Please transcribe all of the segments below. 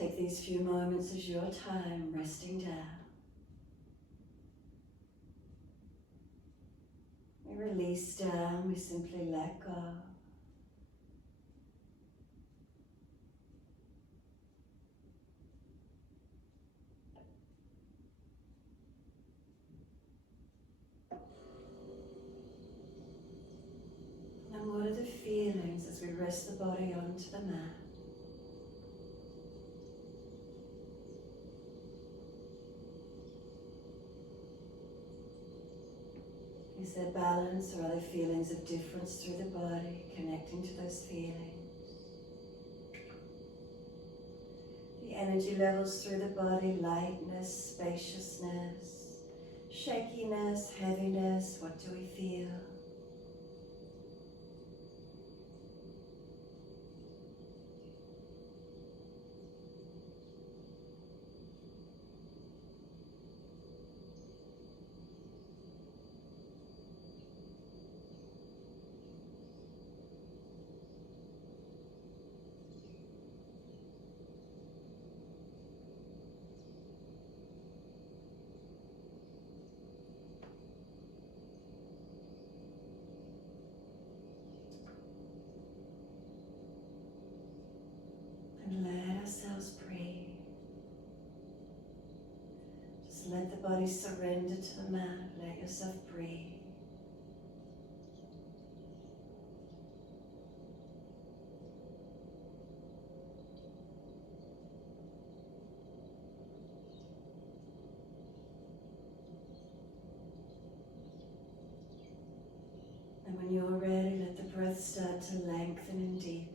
Take these few moments as your time resting down. We release down, we simply let go. And what are the feelings as we rest the body onto the mat? Is there balance, or are there feelings of difference through the body, connecting to those feelings? The energy levels through the body, lightness, spaciousness, shakiness, heaviness, what do we feel? And let ourselves breathe. Just let the body surrender to the mat. Let yourself breathe. And when you're ready, let the breath start to lengthen and deepen.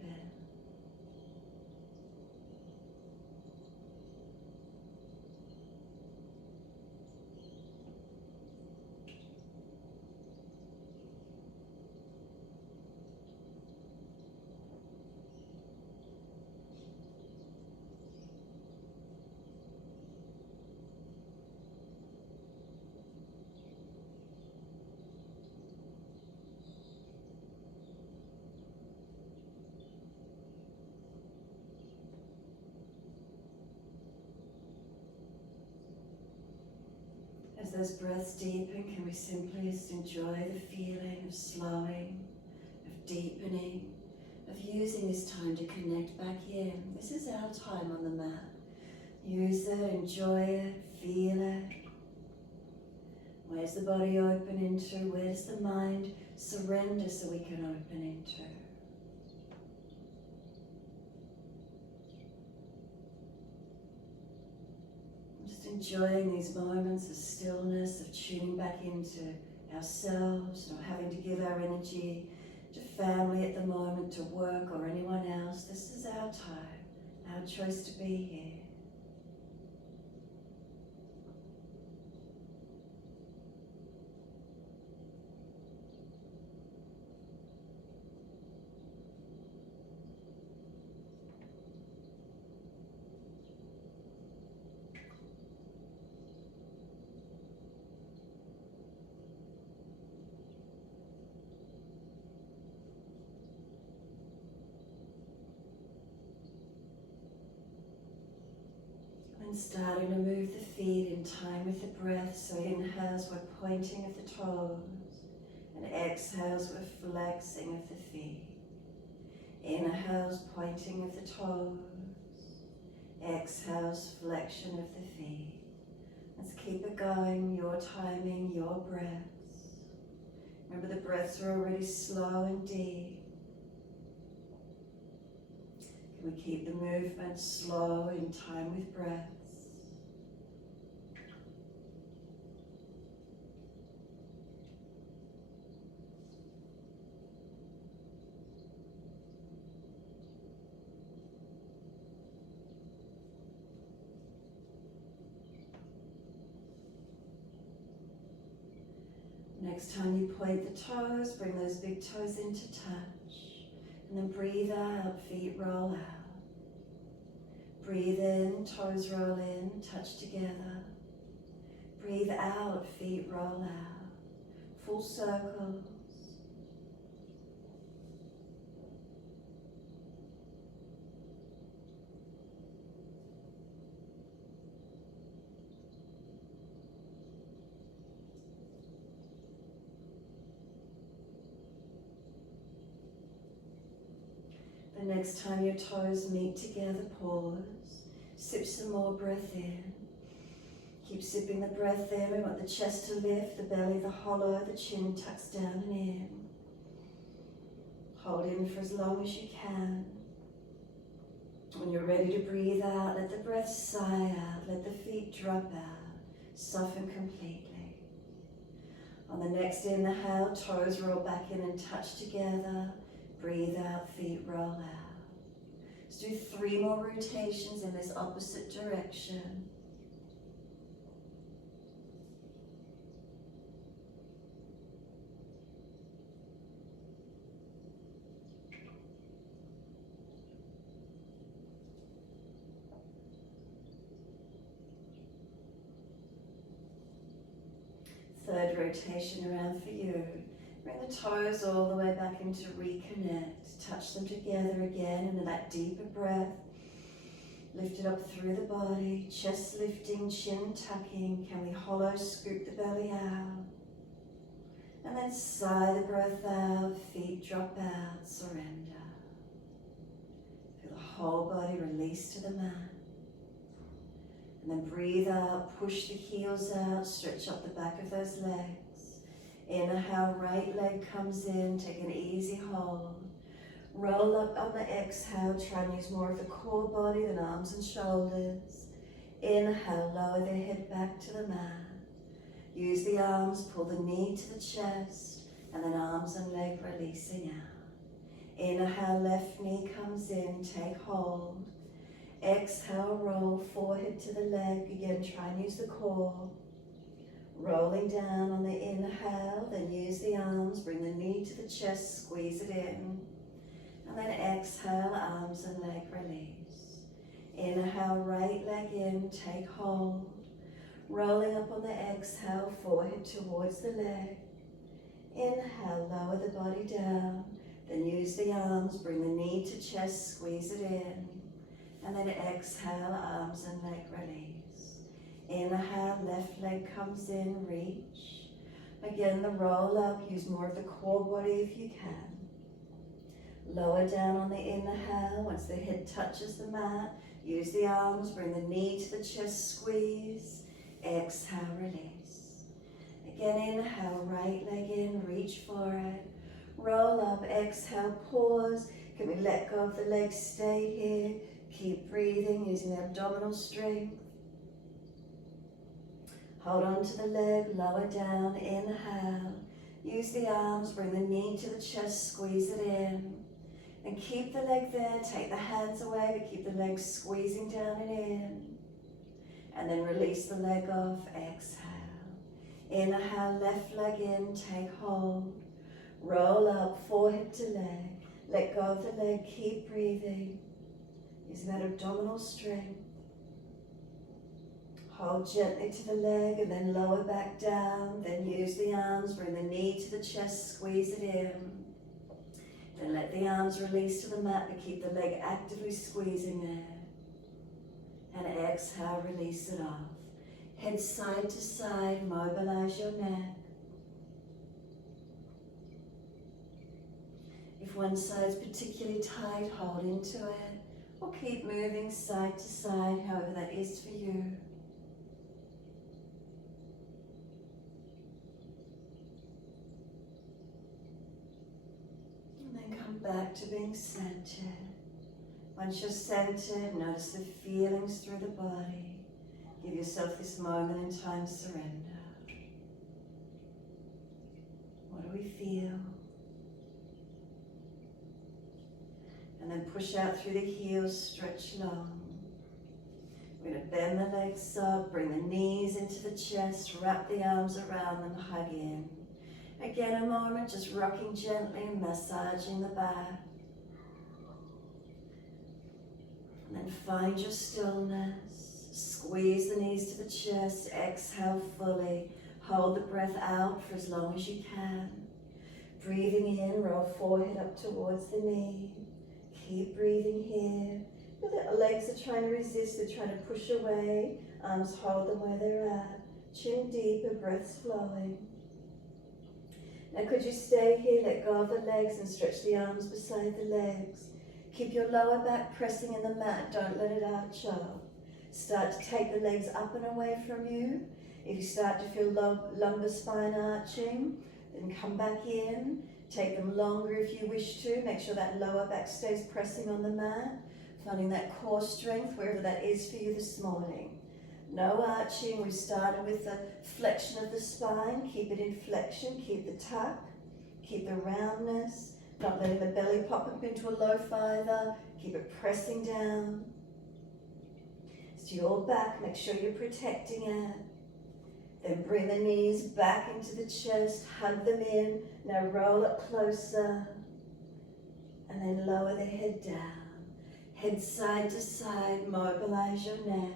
As those breaths deepen, can we simply just enjoy the feeling of slowing, of deepening, of using this time to connect back in. This is our time on the mat. Use it, enjoy it, feel it. Where's the body open into? Where does the mind surrender so we can open into? Just enjoying these moments of stillness, of tuning back into ourselves, not having to give our energy to family at the moment, to work or anyone else. This is our time, our choice to be here. And starting to move the feet in time with the breath. So inhales, we're pointing of the toes. And exhales, we're flexing of the feet. Inhales, pointing of the toes. Exhales, flexion of the feet. Let's keep it going, your timing, your breaths. Remember, the breaths are already slow and deep. Can we keep the movement slow in time with breaths? Next time you point the toes, bring those big toes into touch. And then breathe out, feet roll out. Breathe in, toes roll in, touch together. Breathe out, feet roll out. Full circles. The next time your toes meet together, pause. Sip some more breath in. Keep sipping the breath in. We want the chest to lift, the belly, the hollow, the chin tucks down and in. Hold in for as long as you can. When you're ready to breathe out, let the breath sigh out. Let the feet drop out. Soften completely. On the next inhale, toes roll back in and touch together. Breathe out, feet roll out. Let's do 3 more rotations in this opposite direction. Third rotation around for you. Bring the toes all the way back into reconnect. Touch them together again into that deeper breath. Lift it up through the body. Chest lifting, chin tucking. Can we hollow scoop the belly out? And then sigh the breath out. Feet drop out. Surrender. Feel the whole body release to the mat. And then breathe out, push the heels out, stretch up the back of those legs. Inhale, right leg comes in, take an easy hold. Roll up on the exhale, try and use more of the core body than arms and shoulders. Inhale, lower the head back to the mat. Use the arms, pull the knee to the chest, and then arms and leg releasing out. Inhale, left knee comes in, take hold. Exhale, roll forehead to the leg. Again, try and use the core. Rolling down on the inhale, then use the arms, bring the knee to the chest, squeeze it in. And then exhale, arms and leg release. Inhale, right leg in, take hold. Rolling up on the exhale, forehead towards the leg. Inhale, lower the body down. Then use the arms, bring the knee to chest, squeeze it in. And then exhale, arms and leg release. Inhale, left leg comes in, reach. Again, the roll up, use more of the core body if you can. Lower down on the inhale, once the head touches the mat, use the arms, bring the knee to the chest, squeeze. Exhale, release. Again, inhale, right leg in, reach for it. Roll up, exhale, pause. Can we let go of the leg, stay here. Keep breathing, using the abdominal strength. Hold on to the leg, lower down, inhale. Use the arms, bring the knee to the chest, squeeze it in. And keep the leg there, take the hands away, but keep the leg squeezing down and in. And then release the leg off, exhale. Inhale, left leg in, take hold. Roll up, forehead to leg. Let go of the leg, keep breathing. Using that abdominal strength. Hold gently to the leg and then lower back down. Then use the arms, bring the knee to the chest, squeeze it in. Then let the arms release to the mat, but keep the leg actively squeezing there. And exhale, release it off. Head side to side, mobilize your neck. If one side's particularly tight, hold into it. Or keep moving side to side, however that is for you. And then come back to being centered. Once you're centered, notice the feelings through the body. Give yourself this moment in time, surrender. What do we feel? And then push out through the heels, stretch long. We're going to bend the legs up, bring the knees into the chest, wrap the arms around them, hug in. Again, a moment, just rocking gently, massaging the back. And then find your stillness. Squeeze the knees to the chest, exhale fully. Hold the breath out for as long as you can. Breathing in, roll forehead up towards the knee. Keep breathing here. The legs are trying to resist, they're trying to push away. Arms hold them where they're at. Chin deeper, breath's flowing. Now could you stay here, let go of the legs and stretch the arms beside the legs. Keep your lower back pressing in the mat, don't let it arch up. Start to take the legs up and away from you. If you start to feel lumbar spine arching, then come back in. Take them longer if you wish to. Make sure that lower back stays pressing on the mat. Finding that core strength wherever that is for you this morning. No arching. We started with the flexion of the spine. Keep it in flexion. Keep the tuck. Keep the roundness. Not letting the belly pop up into a loaf either. Keep it pressing down. To your back, make sure you're protecting it. Then bring the knees back into the chest, hug them in. Now roll up closer. And then lower the head down. Head side to side, mobilize your neck.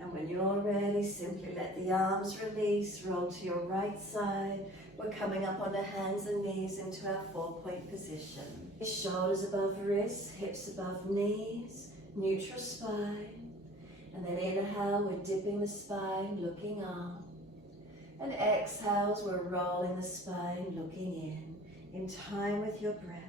And when you're ready, simply let the arms release, roll to your right side. We're coming up on the hands and knees into our 4-point position. Shoulders above wrists, hips above knees, neutral spine. And then inhale, we're dipping the spine, looking up. And exhales, we're rolling the spine, looking in time with your breath.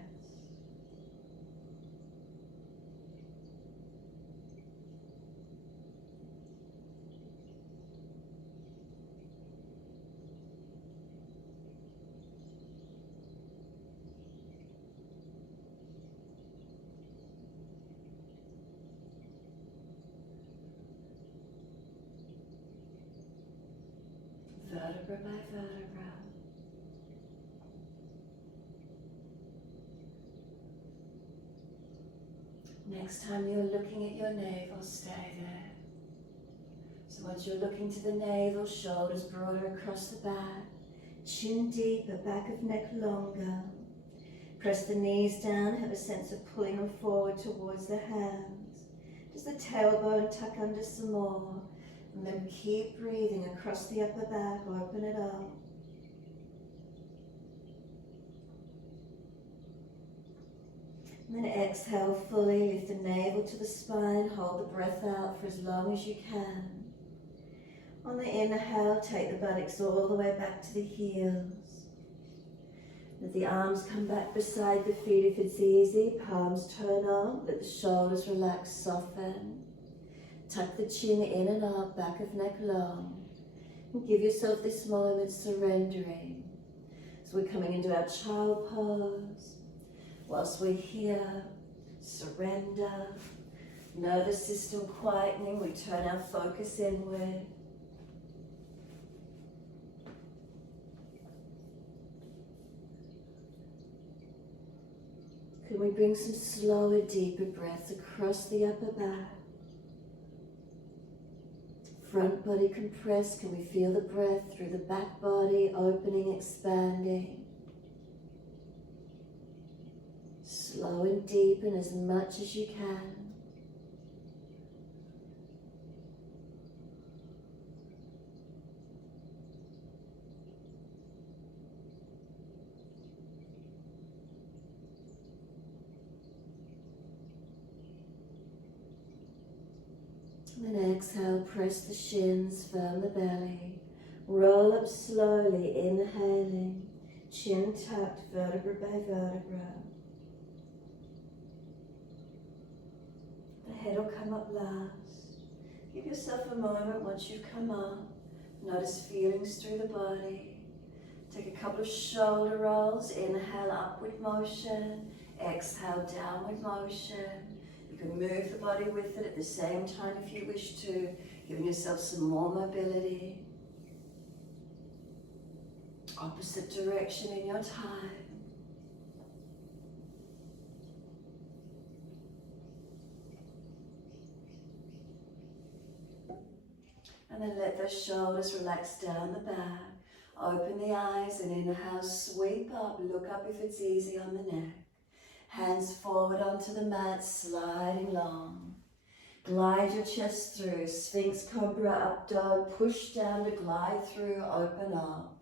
Vertebra by vertebra. Next time you're looking at your navel, stay there. So once you're looking to the navel, shoulders broader across the back, chin deeper, back of neck longer. Press the knees down, have a sense of pulling them forward towards the hands. Just the tailbone tuck under some more. And then keep breathing across the upper back, open it up. And then exhale fully, lift the navel to the spine, hold the breath out for as long as you can. On the inhale, take the buttocks all the way back to the heels. Let the arms come back beside the feet if it's easy, palms turn up, let the shoulders relax, soften. Tuck the chin in and up, back of neck long. And give yourself this moment surrendering. So we're coming into our child pose. Whilst we're here, surrender. Nervous system quietening, we turn our focus inward. Can we bring some slower, deeper breaths across the upper back? Front body compressed, can we feel the breath through the back body, opening, expanding. Slow and deepen as much as you can. And then exhale, press the shins, firm the belly. Roll up slowly, inhaling, chin tucked, vertebra by vertebra. The head will come up last. Give yourself a moment once you've come up. Notice feelings through the body. Take a couple of shoulder rolls. Inhale, upward motion. Exhale, downward motion. You can move the body with it at the same time if you wish to, giving yourself some more mobility. Opposite direction in your time. And then let those shoulders relax down the back. Open the eyes and inhale, sweep up, look up if it's easy on the neck. Hands forward onto the mat, sliding long. Glide your chest through, Sphinx Cobra, up dog, push down to glide through, open up.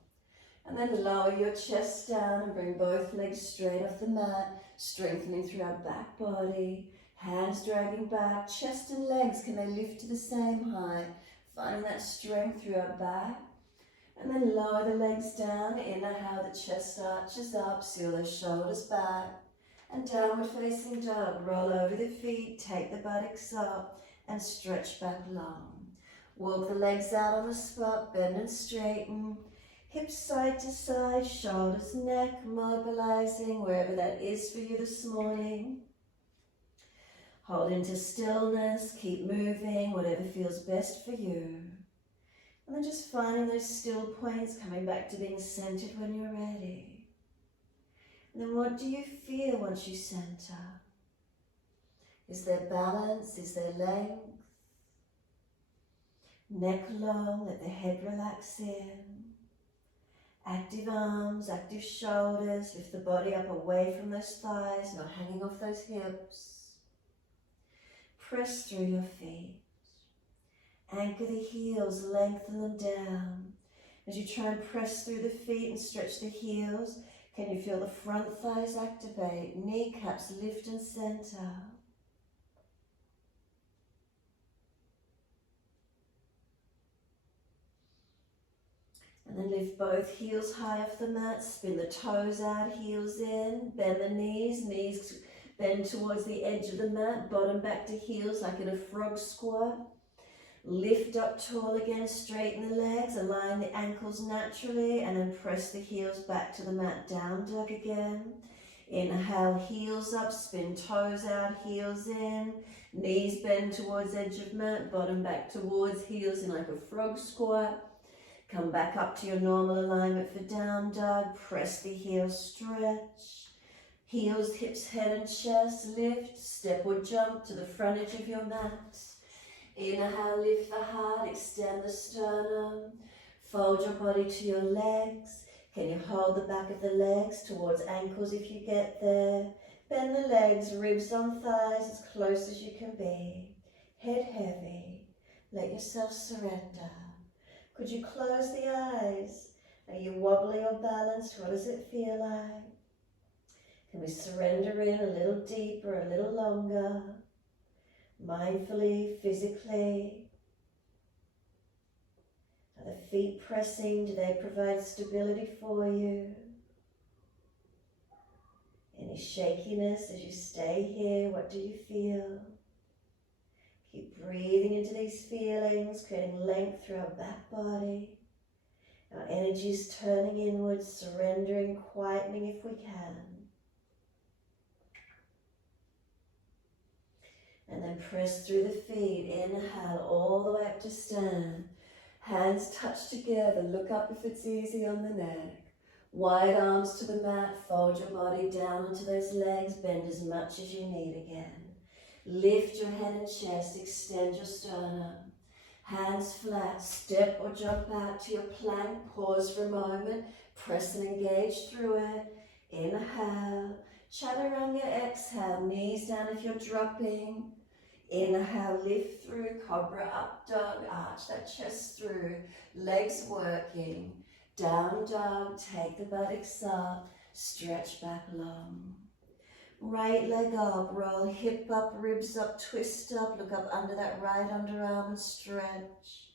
And then lower your chest down and bring both legs straight off the mat, strengthening through our back body. Hands dragging back, chest and legs, can they lift to the same height? Finding that strength through our back. And then lower the legs down. Inhale, the chest arches up, seal those shoulders back. And downward facing dog, roll over the feet, take the buttocks up and stretch back long. Walk the legs out on the spot, bend and straighten. Hips side to side, shoulders, neck, mobilizing wherever that is for you this morning. Hold into stillness, keep moving, whatever feels best for you. And then just finding those still points, coming back to being centered when you're ready. And then what do you feel once you center? Is there balance? Is there length? Neck long, let the head relax in. Active arms, active shoulders, lift the body up away from those thighs, not hanging off those hips. Press through your feet. Anchor the heels, lengthen them down. As you try and press through the feet and stretch the heels, can you feel the front thighs activate, kneecaps lift and center. And then lift both heels high off the mat, spin the toes out, heels in, bend the knees, knees bend towards the edge of the mat, bottom back to heels like in a frog squat. Lift up tall again, straighten the legs, align the ankles naturally, and then press the heels back to the mat, down dog again. Inhale, heels up, spin toes out, heels in, knees bend towards edge of mat, bottom back towards heels in like a frog squat. Come back up to your normal alignment for down dog, press the heels, stretch. Heels, hips, head and chest, lift, step or jump to the front edge of your mat. Inhale, lift the heart, extend the sternum, fold your body to your legs. Can you hold the back of the legs towards ankles if you get there? Bend the legs, ribs on thighs as close as you can be. Head heavy, let yourself surrender. Could you close the eyes? Are you wobbly or balanced? What does it feel like? Can we surrender in a little deeper, a little longer? Mindfully, physically. Are the feet pressing? Do they provide stability for you? Any shakiness as you stay here? What do you feel? Keep breathing into these feelings, creating length through our back body. Our energy is turning inwards, surrendering, quietening if we can. And then press through the feet. Inhale all the way up to stand. Hands touch together. Look up if it's easy on the neck. Wide arms to the mat. Fold your body down onto those legs. Bend as much as you need again. Lift your head and chest. Extend your sternum. Hands flat. Step or jump out to your plank. Pause for a moment. Press and engage through it. Inhale. Chaturanga, exhale. Knees down if you're dropping. Inhale, lift through, cobra, up dog, arch that chest through, legs working. Down dog, take the buttocks up, stretch back long. Right leg up, roll hip up, ribs up, twist up, look up under that right underarm and stretch.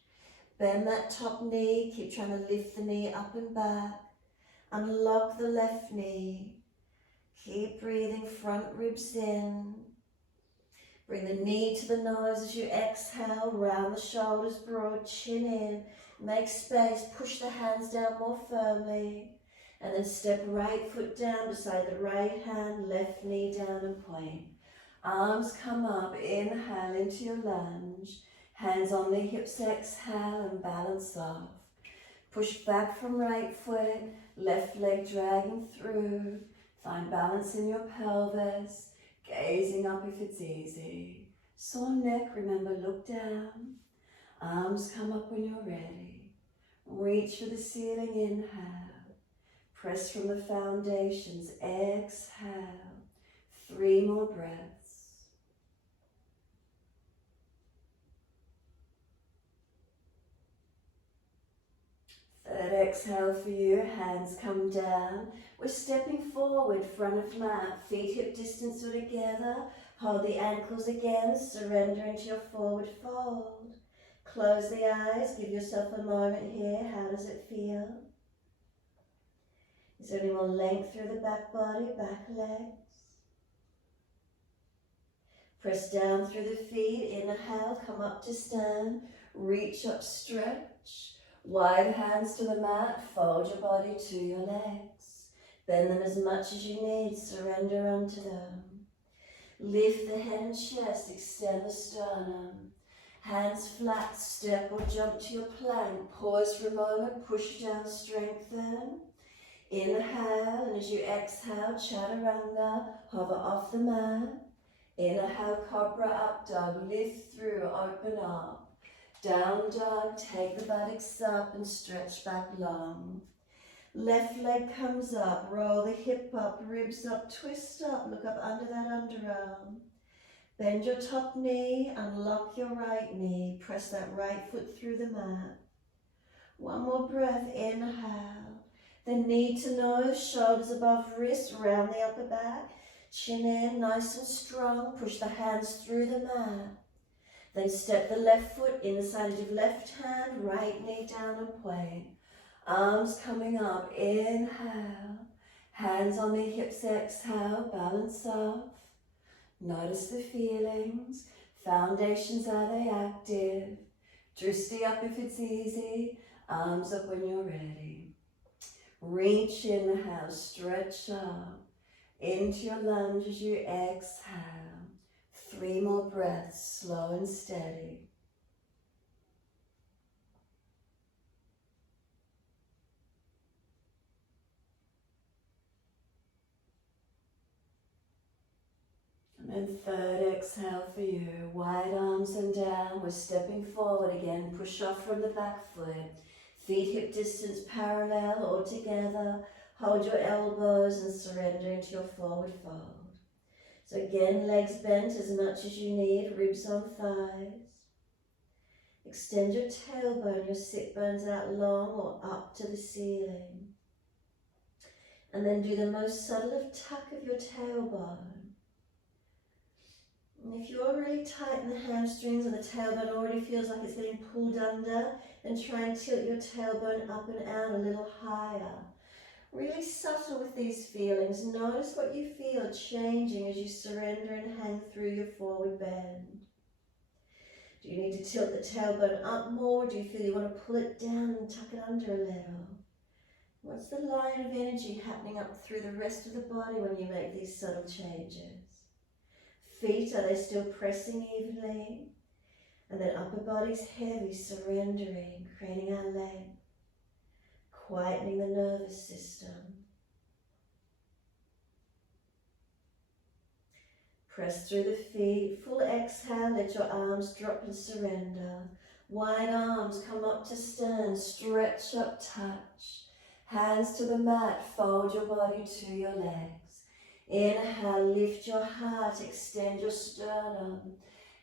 Bend that top knee, keep trying to lift the knee up and back. Unlock the left knee. Keep breathing, front ribs in. Bring the knee to the nose as you exhale, round the shoulders broad, chin in. Make space, push the hands down more firmly. And then step right foot down beside the right hand, left knee down and point. Arms come up, inhale into your lunge. Hands on the hips, exhale and balance off. Push back from right foot, left leg dragging through. Find balance in your pelvis. Gazing up if it's easy. Sore neck, remember, look down. Arms come up when you're ready. Reach for the ceiling, inhale. Press from the foundations, exhale. 3 more breaths. Third exhale for you, hands come down. We're stepping forward, front of mat, feet hip distance or together. Hold the ankles again, surrender into your forward fold. Close the eyes, give yourself a moment here. How does it feel? Is there any more length through the back body, back legs? Press down through the feet, inhale, come up to stand, reach up, stretch. Wide hands to the mat, fold your body to your legs. Bend them as much as you need, surrender onto them. Lift the head and chest, extend the sternum. Hands flat, step or jump to your plank. Pause for a moment, push down, strengthen. Inhale, and as you exhale, chaturanga, hover off the mat. Inhale, cobra, up dog, lift through, open up. Down dog, take the buttocks up and stretch back long. Left leg comes up, roll the hip up, ribs up, twist up, look up under that underarm. Bend your top knee, unlock your right knee, press that right foot through the mat. One more breath, inhale. Then knee to nose, shoulders above wrist, round the upper back. Chin in, nice and strong, push the hands through the mat. Then step the left foot inside of your left hand, right knee down and point. Arms coming up, inhale. Hands on the hips, exhale, balance off. Notice the feelings. Foundations, are they active? Drishti up if it's easy. Arms up when you're ready. Reach, inhale, stretch up. Into your lunge as you exhale. 3 more breaths, slow and steady. And then third exhale for you. Wide arms and down. We're stepping forward again. Push off from the back foot. Feet hip distance parallel or together. Hold your elbows and surrender into your forward fold. So again, legs bent as much as you need, ribs on thighs. Extend your tailbone, your sit bones out long or up to the ceiling. And then do the most subtle of tuck of your tailbone. And if you're really tight in the hamstrings and the tailbone already feels like it's getting pulled under, then try and tilt your tailbone up and out a little higher. Really subtle with these feelings. Notice what you feel changing as you surrender and hang through your forward bend. Do you need to tilt the tailbone up more? Do you feel you want to pull it down and tuck it under a little? What's the line of energy happening up through the rest of the body when you make these subtle changes? Feet, are they still pressing evenly? And then upper body's heavy, surrendering, creating our length. Quietening the nervous system. Press through the feet, full exhale, let your arms drop and surrender. Wide arms come up to stand, stretch up, touch. Hands to the mat, fold your body to your legs. Inhale, lift your heart, extend your sternum.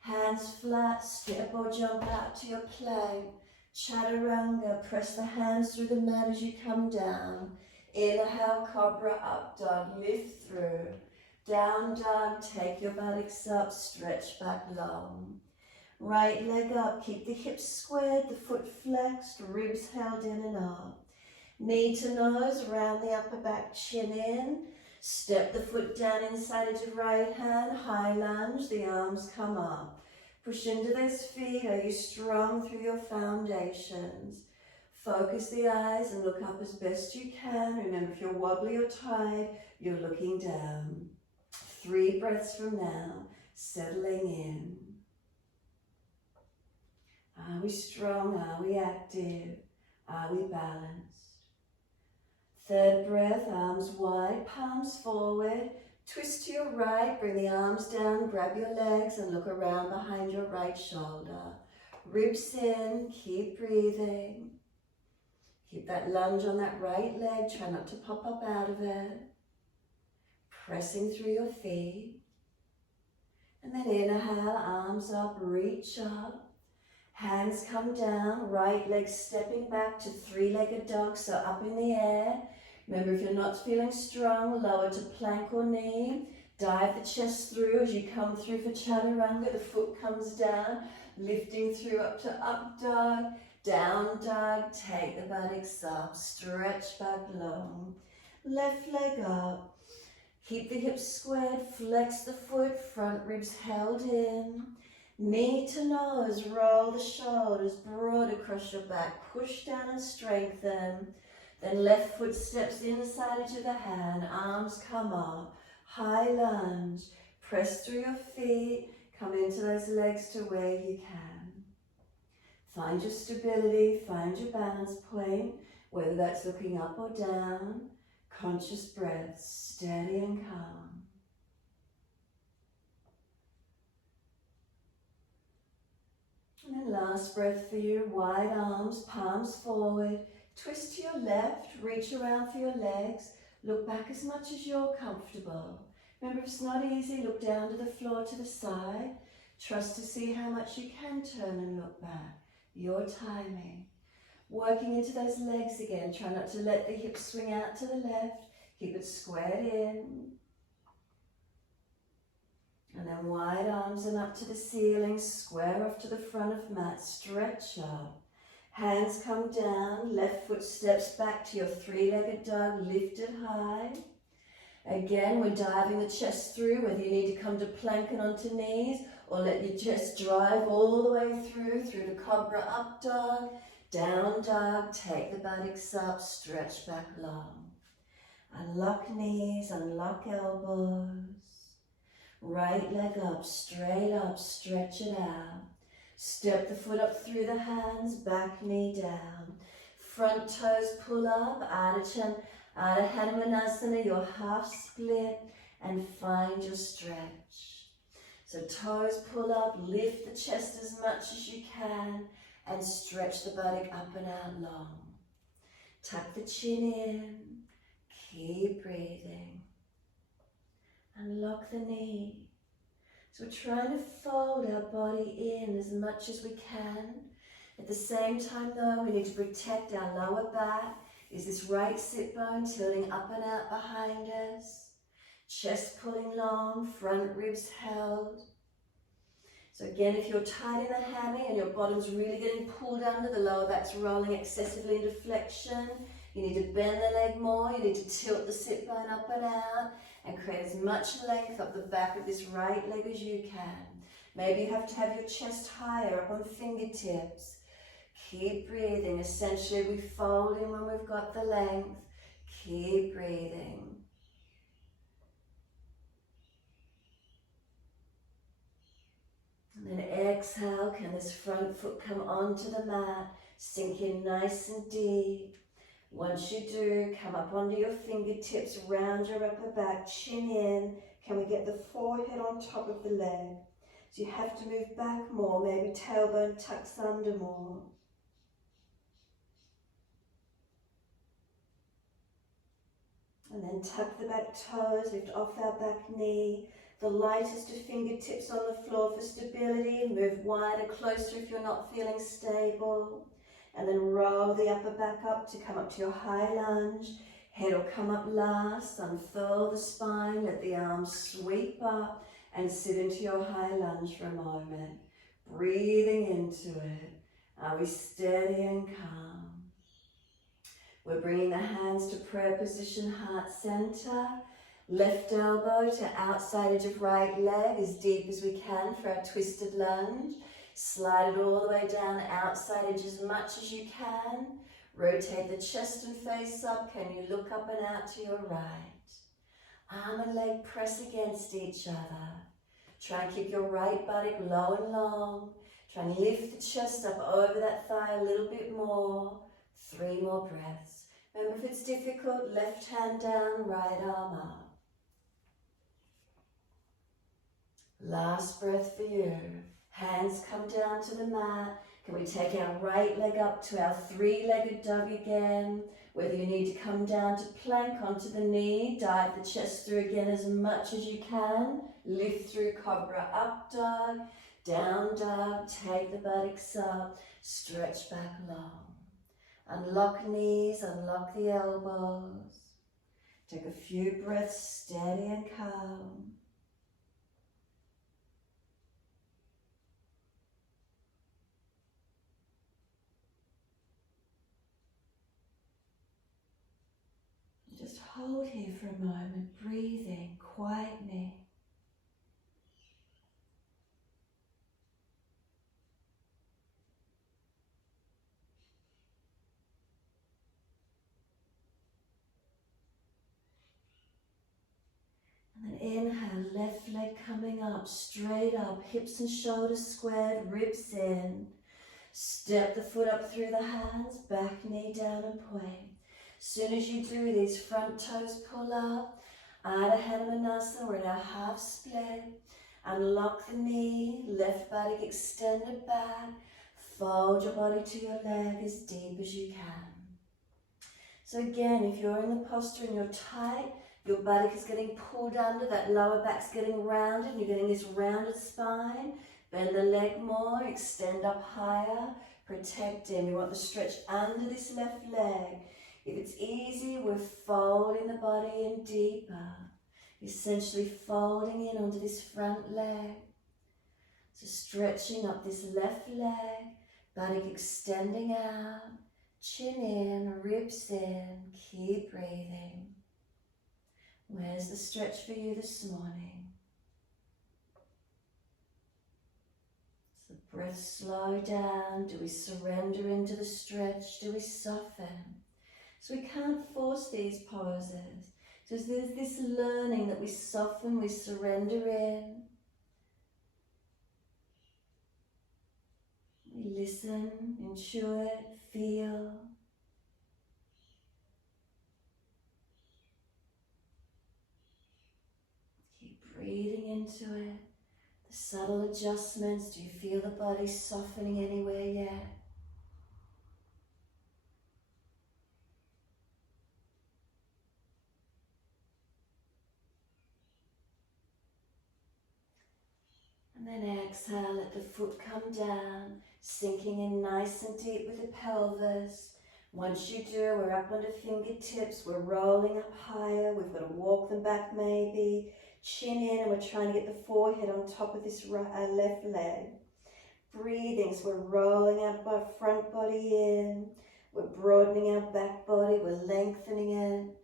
Hands flat, step or jump out to your plank. Chaturanga, press the hands through the mat as you come down. Inhale, cobra, up dog, lift through. Down dog, take your buttocks up, stretch back long. Right leg up, keep the hips squared, the foot flexed, ribs held in and up. Knee to nose, round the upper back, chin in. Step the foot down inside of your right hand, high lunge, the arms come up. Push into those feet. Are you strong through your foundations? Focus the eyes and look up as best you can. Remember, if you're wobbly or tired, you're looking down. 3 breaths from now, settling in. Are we strong? Are we active? Are we balanced? Third breath, arms wide, palms forward. Twist to your right, bring the arms down, grab your legs and look around behind your right shoulder. Ribs in, keep breathing. Keep that lunge on that right leg, try not to pop up out of it. Pressing through your feet. And then inhale, arms up, reach up. Hands come down, right leg stepping back to 3-legged dog, so up in the air. Remember, if you're not feeling strong, lower to plank or knee. Dive the chest through as you come through for chaturanga. The foot comes down, lifting through up to up dog, down dog. Take the buttocks up, stretch back long. Left leg up. Keep the hips squared, flex the foot, front ribs held in. Knee to nose, roll the shoulders broad across your back. Push down and strengthen. Then left foot steps inside edge of the hand, arms come up. High lunge, press through your feet, come into those legs to where you can. Find your stability, find your balance point, whether that's looking up or down. Conscious breath, steady and calm. And then last breath for you, wide arms, palms forward, twist to your left, reach around for your legs. Look back as much as you're comfortable. Remember, if it's not easy, look down to the floor to the side. Trust to see how much you can turn and look back. Your timing. Working into those legs again. Try not to let the hips swing out to the left. Keep it squared in. And then wide arms and up to the ceiling. Square off to the front of mat. Stretch up. Hands come down, left foot steps back to your three-legged dog, lifted high. Again, we're diving the chest through, whether you need to come to plank and onto knees, or let your chest drive all the way through to cobra up dog, down dog, take the buttocks up, stretch back long. Unlock knees, unlock elbows. Right leg up, straight up, stretch it out. Step the foot up through the hands, back knee down. Front toes pull up, Ardha Hanumanasana, your half split, and find your stretch. So toes pull up, lift the chest as much as you can, and stretch the buttock up and out long. Tuck the chin in, keep breathing. Unlock the knee. So we're trying to fold our body in as much as we can. At the same time though, we need to protect our lower back. Is this right sit bone tilting up and out behind us? Chest pulling long, front ribs held. So again, if you're tight in the hammy and your bottom's really getting pulled under, the lower back's rolling excessively into flexion, you need to bend the leg more, you need to tilt the sit bone up and out, and create as much length up the back of this right leg as you can. Maybe you have to have your chest higher, up on fingertips. Keep breathing. Essentially, we fold in when we've got the length. Keep breathing. And then exhale, can this front foot come onto the mat? Sink in nice and deep. Once you do, come up onto your fingertips, round your upper back, chin in. Can we get the forehead on top of the leg? So you have to move back more, maybe tailbone tucks under more. And then tuck the back toes, lift off our back knee. The lightest of fingertips on the floor for stability. Move wider, closer if you're not feeling stable. And then roll the upper back up to come up to your high lunge. Head will come up last, unfurl the spine, let the arms sweep up and sit into your high lunge for a moment. Breathing into it. Are we steady and calm? We're bringing the hands to prayer position, heart center. Left elbow to outside edge of right leg as deep as we can for our twisted lunge. Slide it all the way down, outside edge as much as you can. Rotate the chest and face up. Can you look up and out to your right? Arm and leg press against each other. Try and keep your right buttock low and long. Try and lift the chest up over that thigh a little bit more. 3 more breaths. Remember, if it's difficult, left hand down, right arm up. Last breath for you. Hands come down to the mat. Can we take our right leg up to our 3-legged dog again? Whether you need to come down to plank onto the knee, dive the chest through again as much as you can. Lift through cobra up dog, down dog, take the buttocks up, stretch back long. Unlock knees, unlock the elbows. Take a few breaths, steady and calm. hold here for a moment, breathing, quietening. And then inhale, left leg coming up, straight up, hips and shoulders squared, ribs in. Step the foot up through the hands, back knee down and point. Soon as you do these, front toes pull up. Ardha Hanumanasana, we're in our half split. Unlock the knee, left body extended back. Fold your body to your leg as deep as you can. So again, if you're in the posture and you're tight, your buttock is getting pulled under, that lower back's getting rounded, and you're getting this rounded spine. Bend the leg more, extend up higher, protecting. We want the stretch under this left leg. If it's easy, we're folding the body in deeper, essentially folding in onto this front leg. So stretching up this left leg, buttock extending out, chin in, ribs in, keep breathing. Where's the stretch for you this morning? So breath slow down. Do we surrender into the stretch? Do we soften? So we can't force these poses. So there's this learning that we soften, we surrender in. We listen, intuit, feel. Keep breathing into it. The subtle adjustments. Do you feel the body softening anywhere yet? And then exhale, let the foot come down, sinking in nice and deep with the pelvis. Once you do, we're up onto fingertips, we're rolling up higher, we've got to walk them back maybe, chin in, and we're trying to get the forehead on top of this left leg. Breathing, so we're rolling our front body in, we're broadening our back body, we're lengthening it.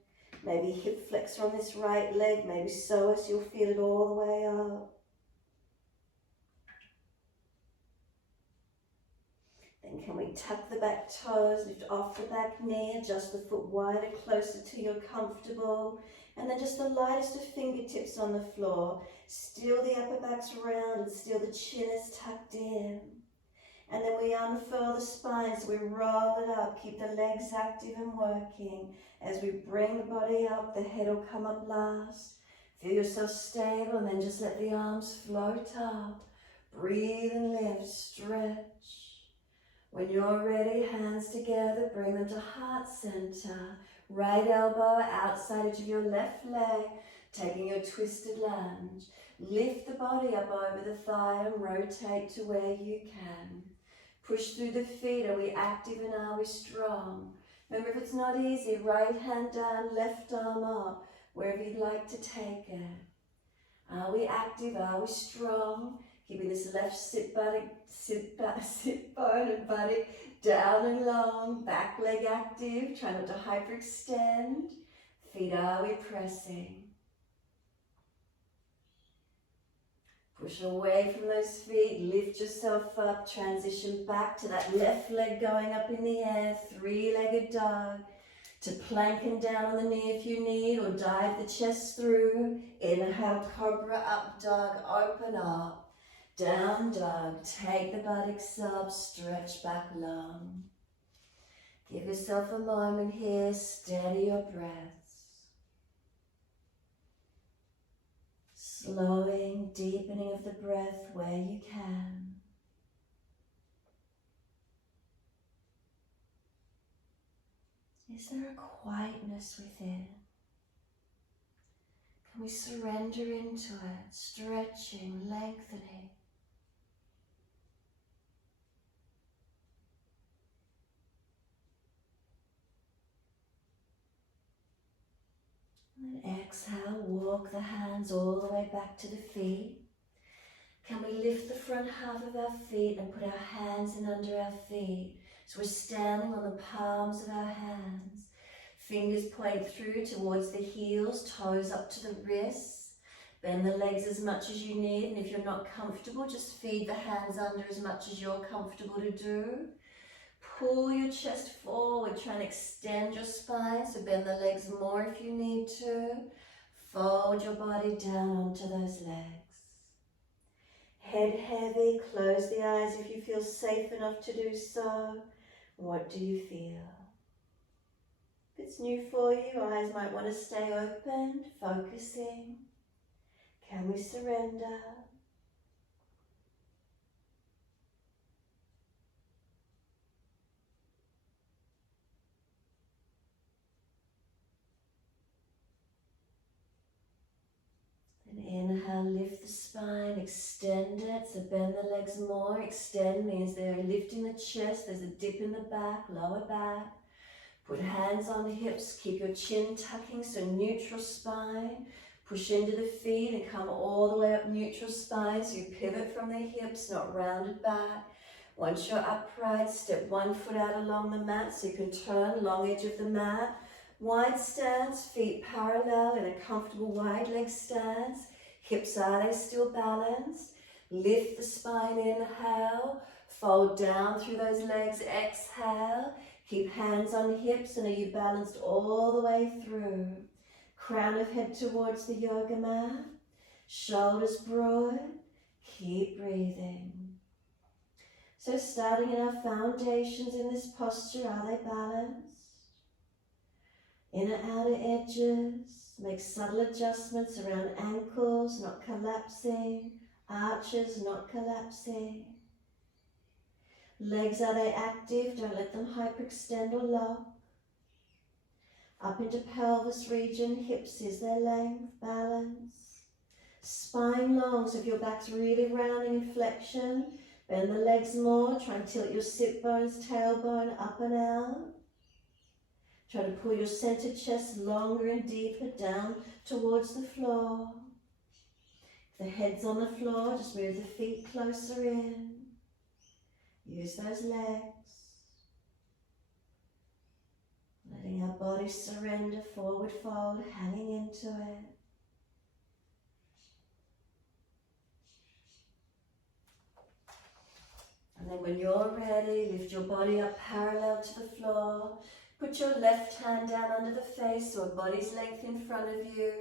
Maybe hip flexor on this right leg, maybe psoas, you'll feel it all the way up. Then can we tuck the back toes, lift off the back knee, adjust the foot wider, closer to you're comfortable. And then just the lightest of fingertips on the floor. Still the upper back's rounded, still the chin is tucked in. And then we unfurl the spine, so we roll it up, keep the legs active and working. As we bring the body up, the head will come up last. Feel yourself stable, and then just let the arms float up. Breathe and lift, stretch. When you're ready, hands together, bring them to heart center. Right elbow outside edge of your left leg, taking your twisted lunge. Lift the body up over the thigh and rotate to where you can. Push through the feet. Are we active and are we strong? Remember, if it's not easy, right hand down, left arm up, wherever you'd like to take it. Are we active? Are we strong? Keeping this left sit bone and body down and long, back leg active, try not to hyperextend. Feet, are we pressing? Push away from those feet, lift yourself up, transition back to that left leg going up in the air, three-legged dog. To plank and down on the knee if you need, or dive the chest through. Inhale, cobra, up dog, open up. Down dog, take the buttocks up, stretch back long. Give yourself a moment here, steady your breaths. Slowing, deepening of the breath where you can. Is there a quietness within? Can we surrender into it, stretching, lengthening? And then exhale, walk the hands all the way back to the feet. Can we lift the front half of our feet and put our hands in under our feet? So we're standing on the palms of our hands. Fingers point through towards the heels, toes up to the wrists. Bend the legs as much as you need, and if you're not comfortable, just feed the hands under as much as you're comfortable to do. Pull your chest forward, try and extend your spine, so bend the legs more if you need to. Fold your body down onto those legs. Head heavy, close the eyes if you feel safe enough to do so. What do you feel? If it's new for you, eyes might want to stay open, focusing. Can we surrender? Inhale, lift the spine, extend it, so bend the legs more. Extend means they're lifting the chest, there's a dip in the back, lower back. Put hands on the hips, keep your chin tucking, so neutral spine. Push into the feet and come all the way up neutral spine, so you pivot from the hips, not rounded back. Once you're upright, step one foot out along the mat, so you can turn long edge of the mat. Wide stance, feet parallel in a comfortable wide leg stance. Hips, are they still balanced? Lift the spine, inhale. Fold down through those legs, exhale. Keep hands on hips, and are you balanced all the way through? Crown of head towards the yoga mat. Shoulders broad. Keep breathing. So starting in our foundations in this posture, are they balanced? Inner outer edges. Make subtle adjustments around ankles, not collapsing. Arches, not collapsing. Legs, are they active? Don't let them hyperextend or lock. Up into pelvis region, hips, is their length, balance. Spine long, so if your back's really rounding in flexion, bend the legs more. Try and tilt your sit bones, tailbone up and out. Try to pull your center chest longer and deeper down towards the floor. If the head's on the floor, just move the feet closer in. Use those legs. Letting our body surrender, forward fold, hanging into it. And then when you're ready, lift your body up parallel to the floor. Put your left hand down under the face, so a body's length in front of you.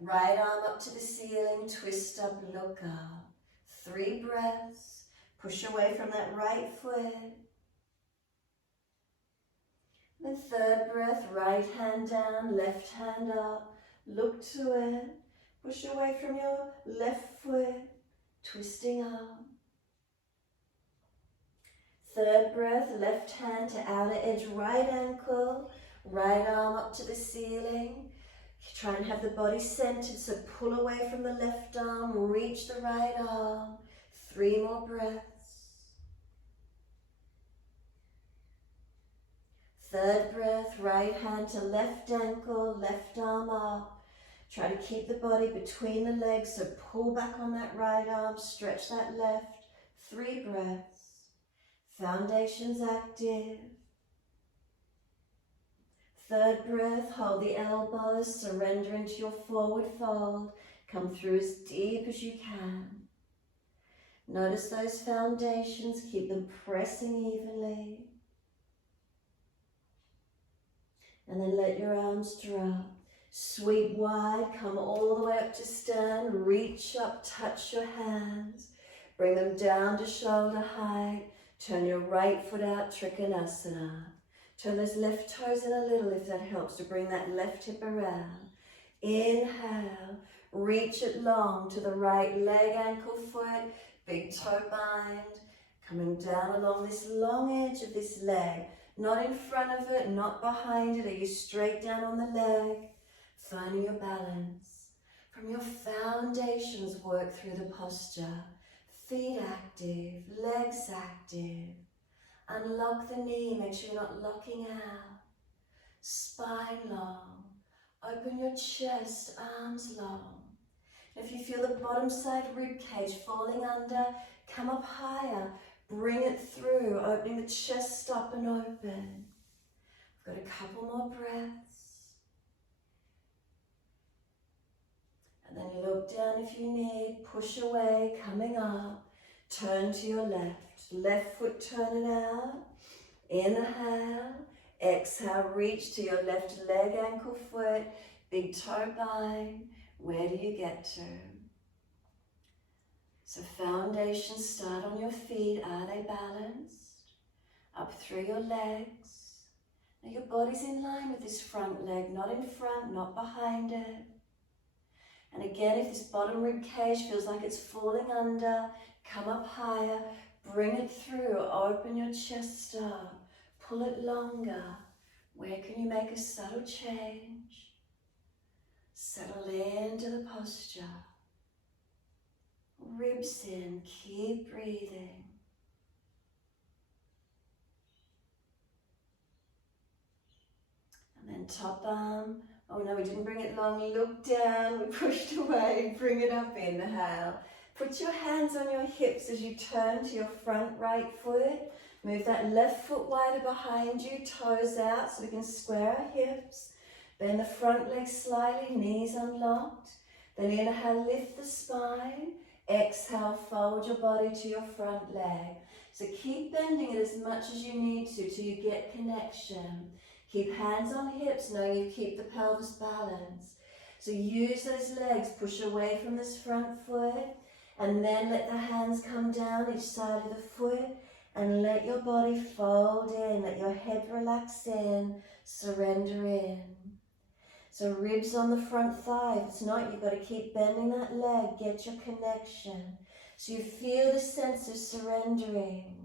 Right arm up to the ceiling, twist up, look up. 3 breaths. Push away from that right foot. Then 3rd breath, right hand down, left hand up. Look to it. Push away from your left foot, twisting up. 3rd breath, left hand to outer edge, right ankle, right arm up to the ceiling. Try and have the body centered, so pull away from the left arm, reach the right arm. 3 more breaths. 3rd breath, right hand to left ankle, left arm up. Try to keep the body between the legs, so pull back on that right arm, stretch that left. 3 breaths. Foundations active. 3rd breath, hold the elbows, surrender into your forward fold. Come through as deep as you can. Notice those foundations, keep them pressing evenly. And then let your arms drop. Sweep wide, come all the way up to stand. Reach up, touch your hands. Bring them down to shoulder height. Turn your right foot out, Trikonasana. Turn those left toes in a little if that helps to bring that left hip around. Inhale, reach it long to the right leg, ankle, foot, big toe bind. Coming down along this long edge of this leg. Not in front of it, not behind it. Are you straight down on the leg? Finding your balance. From your foundations, work through the posture. Feet active, legs active. Unlock the knee, make sure you're not locking out. Spine long. Open your chest, arms long. If you feel the bottom side rib cage falling under, come up higher. Bring it through, opening the chest up and open. We've got a couple more breaths. look down if you need, push away, coming up, turn to your left. Left foot turning out, inhale, exhale, reach to your left leg, ankle, foot, big toe bind. Where do you get to? So foundation, start on your feet. Are they balanced? Up through your legs. Now your body's in line with this front leg, not in front, not behind it. And again, if this bottom rib cage feels like it's falling under, come up higher, bring it through, open your chest up, pull it longer. Where can you make a subtle change? Settle into the posture. Ribs in, keep breathing. And then top arm. Oh no, we didn't bring it long. Look down, we pushed away. Bring it up, inhale. Put your hands on your hips as you turn to your front right foot. Move that left foot wider behind you, toes out so we can square our hips. Bend the front leg slightly, knees unlocked. Then inhale, lift the spine. Exhale, fold your body to your front leg. So keep bending it as much as you need to till you get connection. Keep hands on hips, knowing you keep the pelvis balanced. So use those legs, push away from this front foot, and then let the hands come down each side of the foot, and let your body fold in, let your head relax in, surrender in. So ribs on the front thigh. If it's not, you've got to keep bending that leg, get your connection. So you feel the sense of surrendering.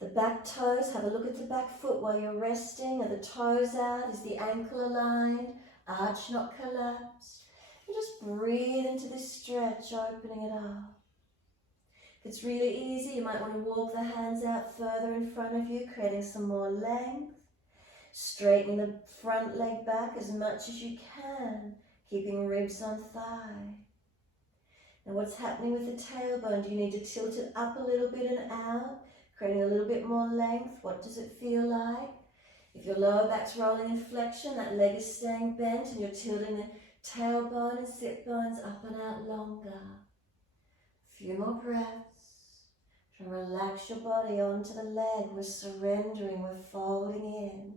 The back toes, have a look at the back foot while you're resting. Are the toes out? Is the ankle aligned? Arch not collapsed. And just breathe into this stretch, opening it up. If it's really easy, you might want to walk the hands out further in front of you, creating some more length. Straightening the front leg back as much as you can, keeping ribs on thigh. Now what's happening with the tailbone? Do you need to tilt it up a little bit and out, creating a little bit more length? What does it feel like? If your lower back's rolling in flexion, that leg is staying bent and you're tilting the tailbone and sit bones up and out longer. A few more breaths. Try to relax your body onto the leg. We're surrendering, we're folding in.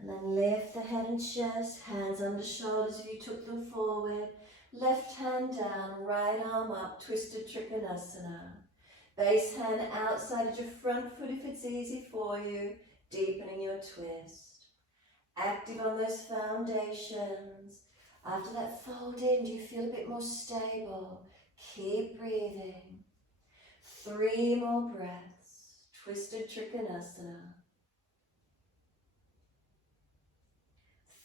And then lift the head and chest, hands under shoulders if you took them forward. Left hand down, right arm up, twisted Trikonasana. Base hand outside of your front foot if it's easy for you, deepening your twist. Active on those foundations. After that fold in, do you feel a bit more stable? Keep breathing. 3 more breaths. Twisted Trikonasana.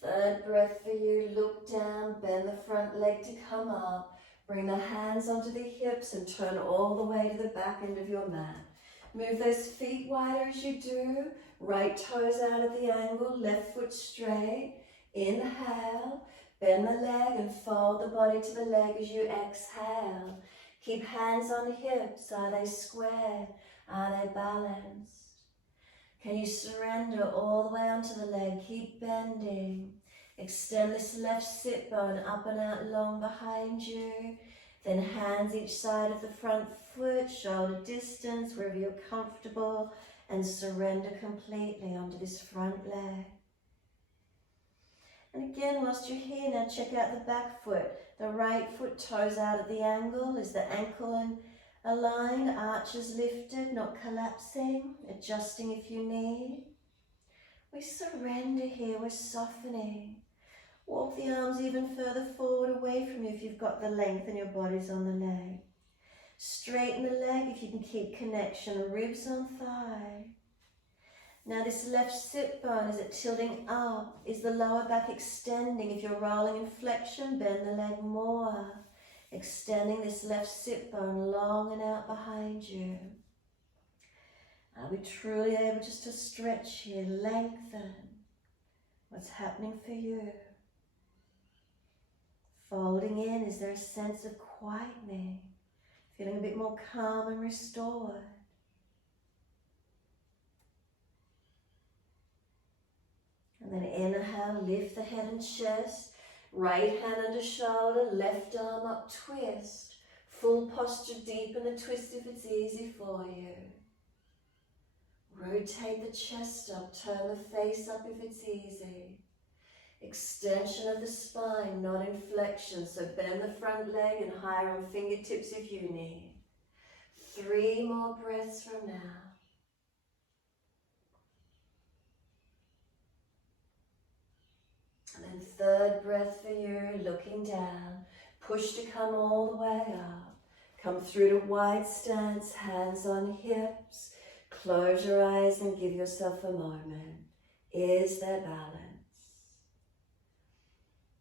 Third breath for you, look down, bend the front leg to come up. Bring the hands onto the hips and turn all the way to the back end of your mat. Move those feet wider as you do. Right toes out at the angle, left foot straight. Inhale, bend the leg and fold the body to the leg as you exhale. Keep hands on hips. Are they square? Are they balanced? Can you surrender all the way onto the leg? Keep bending. Extend this left sit bone up and out long behind you. Then hands each side of the front foot, shoulder distance, wherever you're comfortable, and surrender completely onto this front leg. And again, whilst you're here, now check out the back foot. The right foot toes out at the angle. Is the ankle aligned, arches lifted, not collapsing, adjusting if you need. We surrender here, we're softening. Walk the arms even further forward away from you if you've got the length and your body's on the leg. Straighten the leg if you can keep connection, ribs on thigh. Now this left sit bone, is it tilting up? Is the lower back extending? If you're rolling in flexion, bend the leg more. Extending this left sit bone long and out behind you. Are we truly able just to stretch here, lengthen? What's happening for you? Folding in, is there a sense of quietening? Feeling a bit more calm and restored? then inhale, lift the head and chest. Right hand under shoulder, left arm up, twist. Full posture, deepen the twist if it's easy for you. Rotate the chest up, turn the face up if it's easy. Extension of the spine, not inflection, so bend the front leg and higher on fingertips if you need. 3 more breaths from now. And then 3rd breath for you, looking down. Push to come all the way up. Come through to wide stance, hands on hips. Close your eyes and give yourself a moment. Is there balance?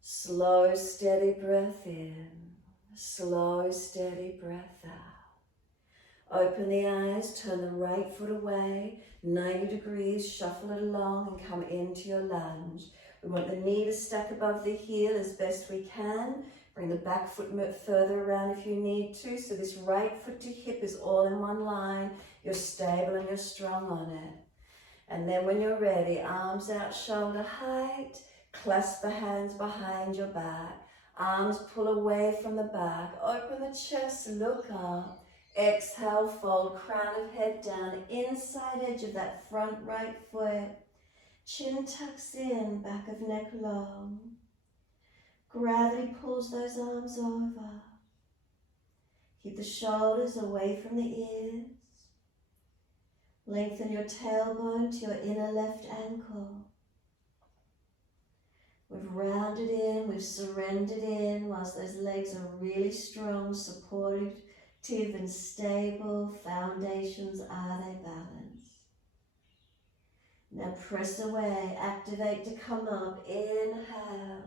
Slow, steady breath in. Slow, steady breath out. Open the eyes, turn the right foot away. 90 degrees, shuffle it along and come into your lunge. We want the knee to stack above the heel as best we can. Bring the back foot further around if you need to. So this right foot to hip is all in one line. You're stable and you're strong on it. And then when you're ready, arms out shoulder height. Clasp the hands behind your back. Arms pull away from the back. Open the chest, look up. Exhale, fold crown of head down. Inside edge of that front right foot. Chin tucks in, back of neck long. Gravity pulls those arms over. Keep the shoulders away from the ears. Lengthen your tailbone to your inner left ankle. We've rounded in, we've surrendered in, whilst those legs are really strong, supportive and stable. Foundations, are they balanced? Now press away, activate to come up. Inhale.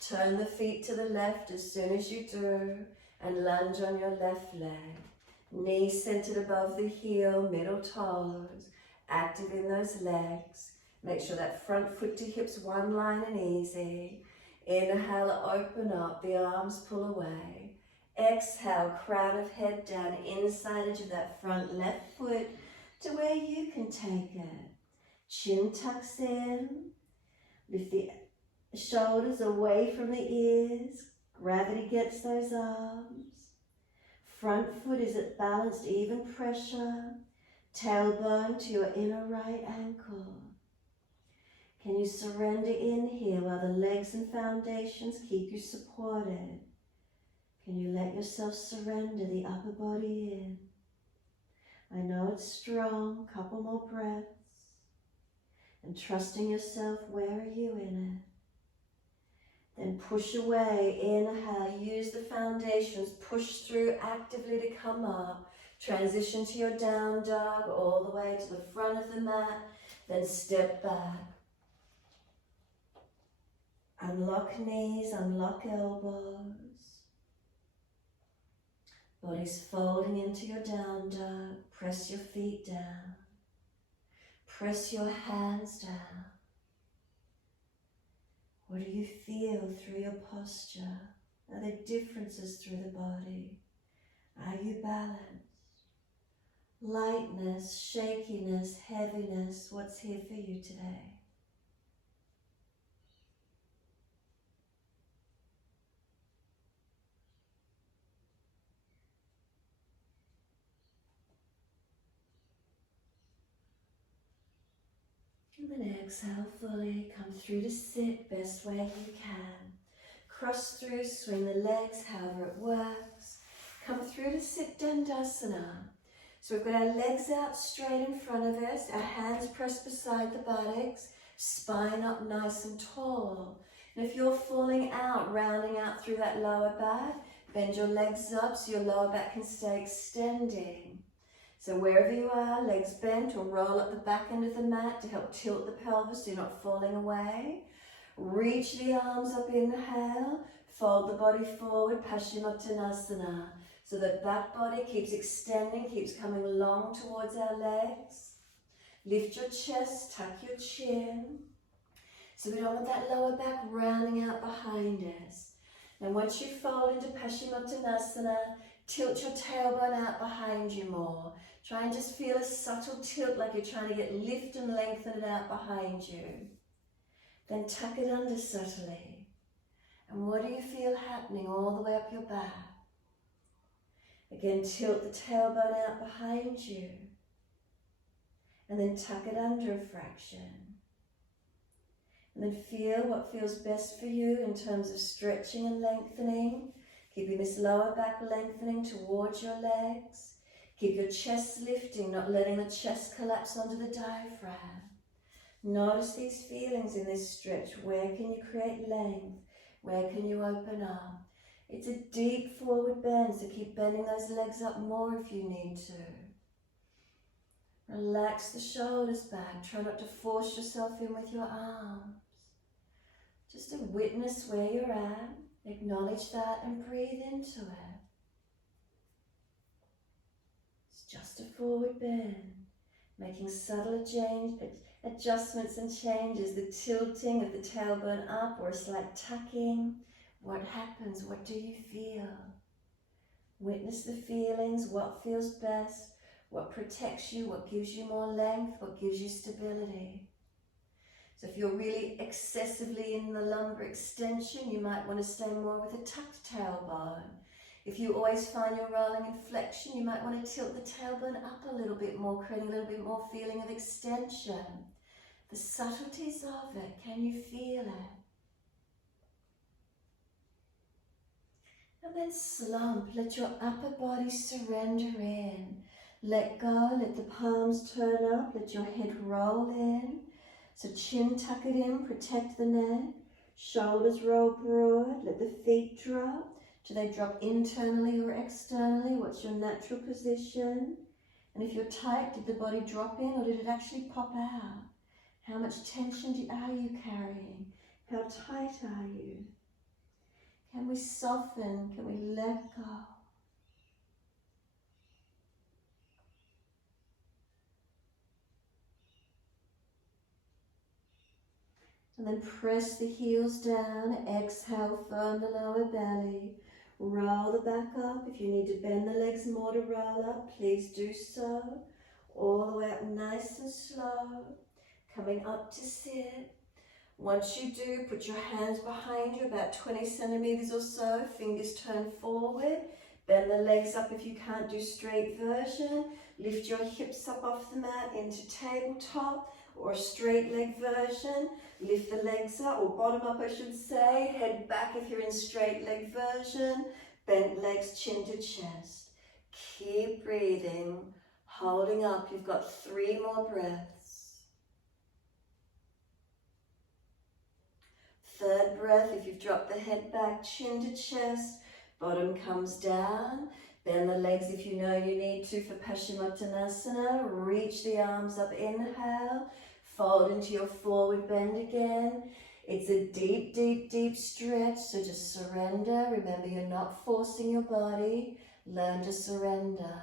Turn the feet to the left as soon as you do, and lunge on your left leg. Knees centered above the heel, middle toes. Active in those legs. Make sure that front foot to hips one line and easy. Inhale, open up, the arms pull away. Exhale, crown of head down, inside edge of that front left foot to where you can take it. Chin tucks in. Lift the shoulders away from the ears. Gravity gets those arms. Front foot is at balanced, even pressure. Tailbone to your inner right ankle. Can you surrender in here while the legs and foundations keep you supported? Can you let yourself surrender the upper body in? I know it's strong, couple more breaths. And trusting yourself, where are you in it? Then push away, inhale, use the foundations, push through actively to come up. Transition to your down dog, all the way to the front of the mat, then step back. Unlock knees, unlock elbows. Body's folding into your down dog. Press your feet down. Press your hands down. What do you feel through your posture? Are there differences through the body? Are you balanced? Lightness, shakiness, heaviness, what's here for you today? And then exhale fully, come through to sit, best way you can. Cross through, swing the legs, however it works. Come through to sit Dandasana. So we've got our legs out straight in front of us, our hands pressed beside the buttocks, spine up nice and tall. And if you're falling out, rounding out through that lower back, bend your legs up so your lower back can stay extending. So wherever you are, legs bent, or roll up the back end of the mat to help tilt the pelvis so you're not falling away. Reach the arms up, inhale, fold the body forward, Paschimottanasana. So that back body keeps extending, keeps coming long towards our legs. Lift your chest, tuck your chin. So we don't want that lower back rounding out behind us. Now once you fold into Paschimottanasana, tilt your tailbone out behind you more. Try and just feel a subtle tilt like you're trying to get lift and lengthen it out behind you. Then tuck it under subtly. And what do you feel happening all the way up your back? Again, tilt the tailbone out behind you. And then tuck it under a fraction. And then feel what feels best for you in terms of stretching and lengthening. Keeping this lower back lengthening towards your legs. Keep your chest lifting, not letting the chest collapse onto the diaphragm. Notice these feelings in this stretch. Where can you create length? Where can you open up? It's a deep forward bend, so keep bending those legs up more if you need to. Relax the shoulders back. Try not to force yourself in with your arms. Just to witness where you're at. Acknowledge that and breathe into it. It's just a forward bend. Making subtle adjustments and changes. The tilting of the tailbone up or a slight tucking. What happens? What do you feel? Witness the feelings. What feels best? What protects you? What gives you more length? What gives you stability? So if you're really excessively in the lumbar extension, you might want to stay more with a tucked tailbone. If you always find you're rolling in flexion, you might want to tilt the tailbone up a little bit more, creating a little bit more feeling of extension. The subtleties of it, can you feel it? And then slump, let your upper body surrender in. Let go, let the palms turn up, let your head roll in. So chin tuck it in, protect the neck. Shoulders roll broad, let the feet drop. Do they drop internally or externally? What's your natural position? And if you're tight, did the body drop in or did it actually pop out? How much tension are you carrying? How tight are you? Can we soften? Can we let go? And then press the heels down, exhale, firm the lower belly. Roll the back up. If you need to bend the legs more to roll up, please do so. All the way up nice and slow. Coming up to sit. Once you do, put your hands behind you, about 20 centimeters or so. Fingers turn forward. Bend the legs up if you can't do straight version. Lift your hips up off the mat into tabletop or a straight leg version. Lift the legs up, or bottom up I should say. Head back if you're in straight leg version. Bent legs chin to chest. Keep breathing, holding up. You've got 3 more breaths. Third breath, if you've dropped the head back, chin to chest. Bottom comes down. Bend the legs if you know you need to for Paschimottanasana. Reach the arms up, inhale. Fold into your forward bend again. It's a deep, deep, deep stretch, so just surrender. Remember, you're not forcing your body. Learn to surrender.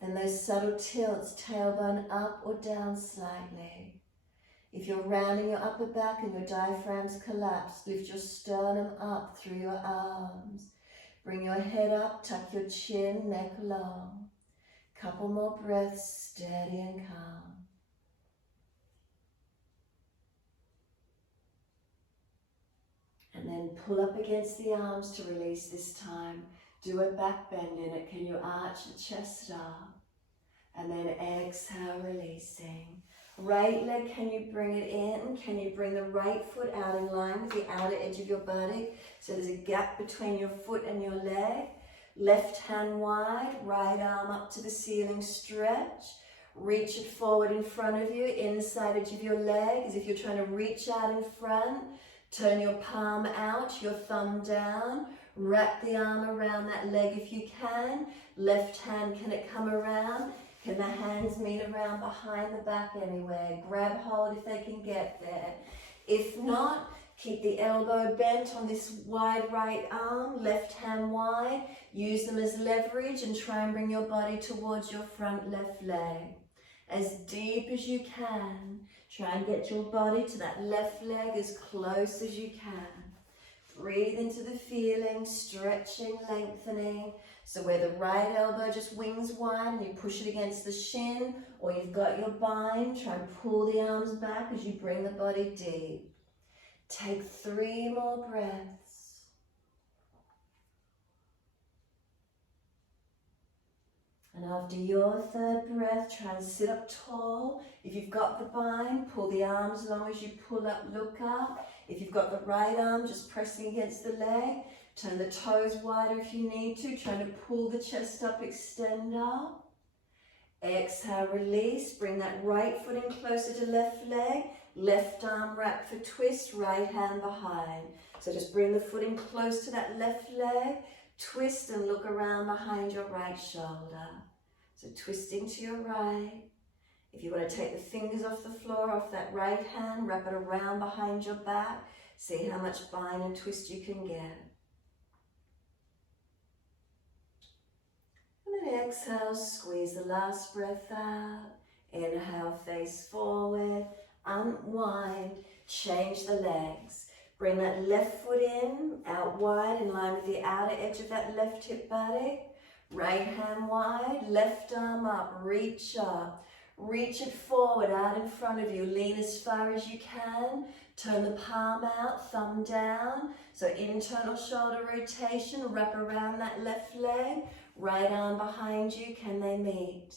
Then those subtle tilts, tailbone up or down slightly. If you're rounding your upper back and your diaphragm's collapsed, lift your sternum up through your arms. Bring your head up, tuck your chin, neck long. Couple more breaths, steady and calm. And then pull up against the arms to release this time. Do a back bend in it. Can you arch the chest up? And then exhale, releasing. Right leg, can you bring it in? Can you bring the right foot out in line with the outer edge of your body? So there's a gap between your foot and your leg. Left hand wide, right arm up to the ceiling, stretch. Reach it forward in front of you, inside edge of your leg, as if you're trying to reach out in front. Turn your palm out, your thumb down. Wrap the arm around that leg if you can. Left hand, can it come around? Can the hands meet around behind the back anywhere? Grab hold if they can get there. If not, keep the elbow bent on this wide right arm, left hand wide. Use them as leverage and try and bring your body towards your front left leg. As deep as you can. Try and get your body to that left leg as close as you can. Breathe into the feeling, stretching, lengthening. So where the right elbow just wings wide and you push it against the shin, or you've got your bind, try and pull the arms back as you bring the body deep. Take 3 more breaths. And after your 3rd breath, try and sit up tall. If you've got the bind, pull the arms as long as you pull up, look up. If you've got the right arm, just pressing against the leg. Turn the toes wider if you need to. Try to pull the chest up, extend up. Exhale, release. Bring that right foot in closer to left leg. Left arm wrap for twist, right hand behind. So just bring the foot in close to that left leg. Twist and look around behind your right shoulder. So twisting to your right. If you want to take the fingers off the floor, off that right hand, wrap it around behind your back. See how much bind and twist you can get. And then exhale, squeeze the last breath out. Inhale, face forward, unwind, change the legs. Bring that left foot in, out wide, in line with the outer edge of that left hip buttock. Right hand wide, left arm up, reach up. Reach it forward, out in front of you. Lean as far as you can. Turn the palm out, thumb down. So internal shoulder rotation, wrap around that left leg. Right arm behind you, can they meet?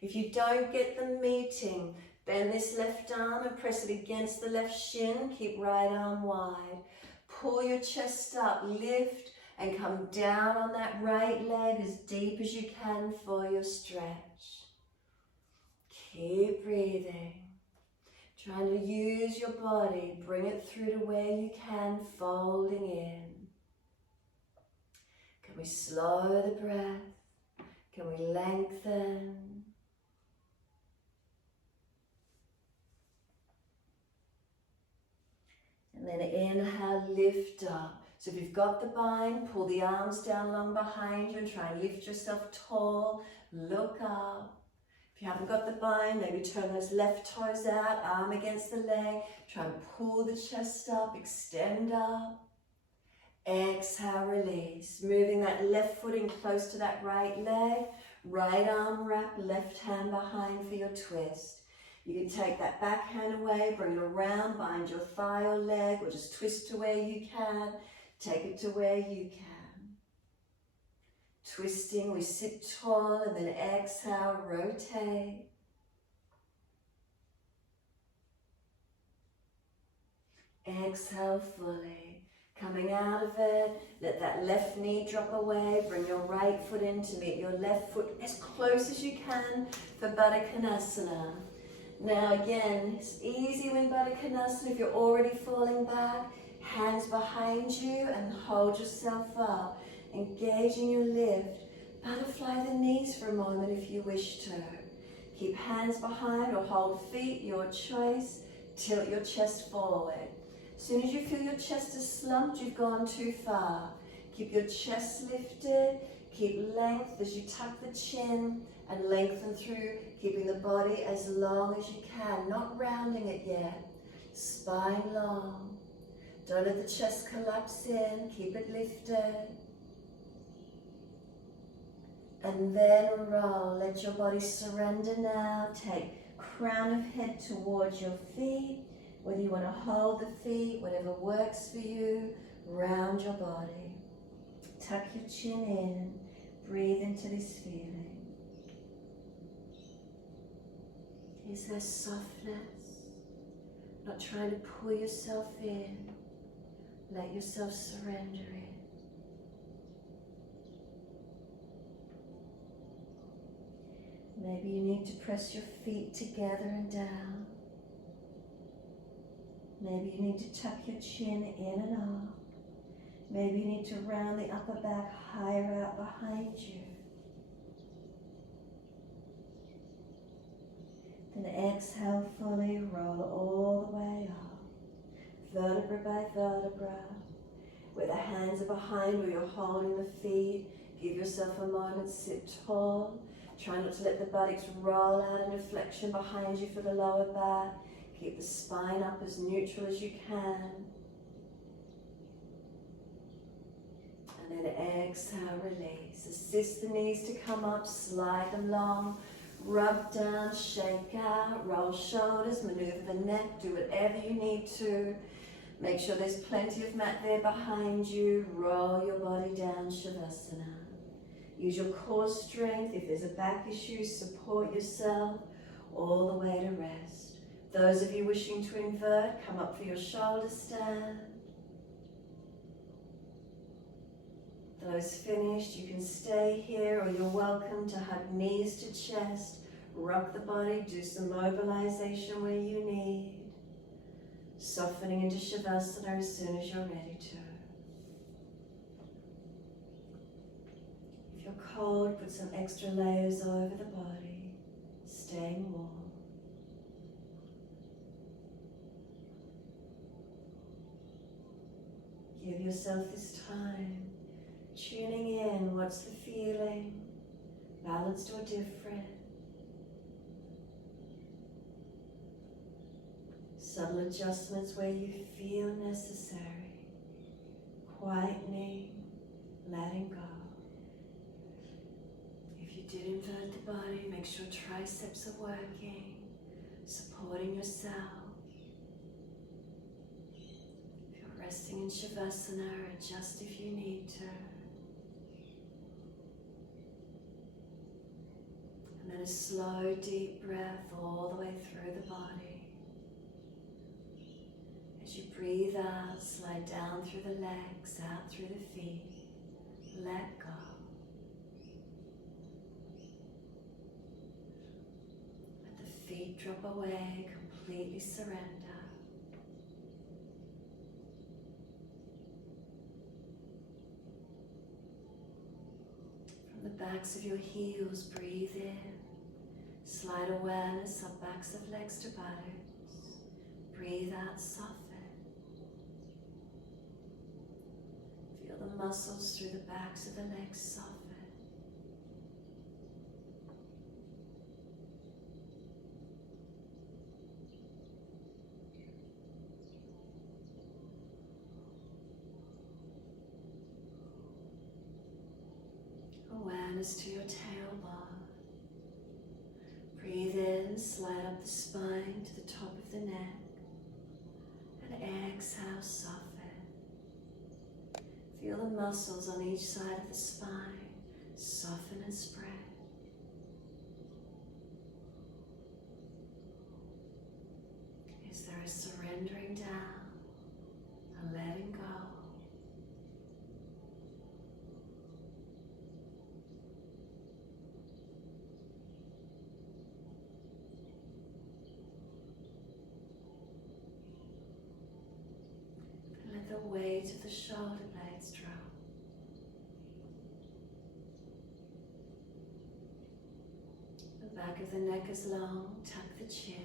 If you don't get them meeting, bend this left arm and press it against the left shin. Keep right arm wide. Pull your chest up, lift, and come down on that right leg as deep as you can for your stretch. Keep breathing. Trying to use your body, bring it through to where you can, folding in. Can we slow the breath? Can we lengthen? And then inhale, lift up. So if you've got the bind, pull the arms down long behind you and try and lift yourself tall. Look up. If you haven't got the bind, maybe turn those left toes out, arm against the leg. Try and pull the chest up, extend up. Exhale, release. Moving that left foot in close to that right leg. Right arm wrap, left hand behind for your twist. You can take that back hand away, bring it around, bind your thigh or leg, or just twist to where you can. Take it to where you can. Twisting, we sit tall and then exhale, rotate. Exhale fully. Coming out of it, let that left knee drop away. Bring your right foot in to meet your left foot as close as you can for Baddha Konasana. Now again, it's easy when Baddha Konasana, if you're already falling back, hands behind you and hold yourself up. Engaging your lift. Butterfly the knees for a moment if you wish to. Keep hands behind or hold feet, your choice. Tilt your chest forward. As soon as you feel your chest is slumped, you've gone too far. Keep your chest lifted. Keep length as you tuck the chin and lengthen through, keeping the body as long as you can, not rounding it yet. Spine long. Don't let the chest collapse in. Keep it lifted. And then roll. Let your body surrender now. Take crown of head towards your feet. Whether you want to hold the feet, whatever works for you, round your body. Tuck your chin in. Breathe into this feeling. Is there softness? Not trying to pull yourself in. Let yourself surrender in. Maybe you need to press your feet together and down. Maybe you need to tuck your chin in and up. Maybe you need to round the upper back higher out behind you. Then exhale fully, roll all the way up. Vertebra by vertebra. Where the hands are behind, where you're holding the feet. Give yourself a moment, sit tall. Try not to let the buttocks roll out into flexion behind you for the lower back. Keep the spine up as neutral as you can. And then exhale, release. Assist the knees to come up, slide them long. Rub down, shake out, roll shoulders, maneuver the neck, do whatever you need to. Make sure there's plenty of mat there behind you. Roll your body down, Shavasana. Use your core strength. If there's a back issue, support yourself all the way to rest. Those of you wishing to invert, come up for your shoulder stand. Those finished, you can stay here, or you're welcome to hug knees to chest, rock the body, do some mobilization where you need. Softening into Shavasana as soon as you're ready to. If you're cold, put some extra layers over the body, staying warm. Give yourself this time, tuning in, what's the feeling, balanced or different. Subtle adjustments where you feel necessary, quietening, letting go. If you did invert the body, make sure triceps are working, supporting yourself. If you're resting in Shavasana, adjust if you need to. And then a slow, deep breath all the way through the body. As you breathe out, slide down through the legs, out through the feet. Let go. Let the feet drop away, completely surrender. From the backs of your heels, breathe in. Slide awareness up backs of legs to buttocks. Breathe out, soften. Feel the muscles through the backs of the legs soften. Awareness to your tailbone. Breathe in, slide up the spine to the top of the neck. And exhale, soften. Feel the muscles on each side of the spine soften and spread. Is there a surrendering down and letting go? And let the weight of the shoulder blades drop. The back of the neck is long, tuck the chin.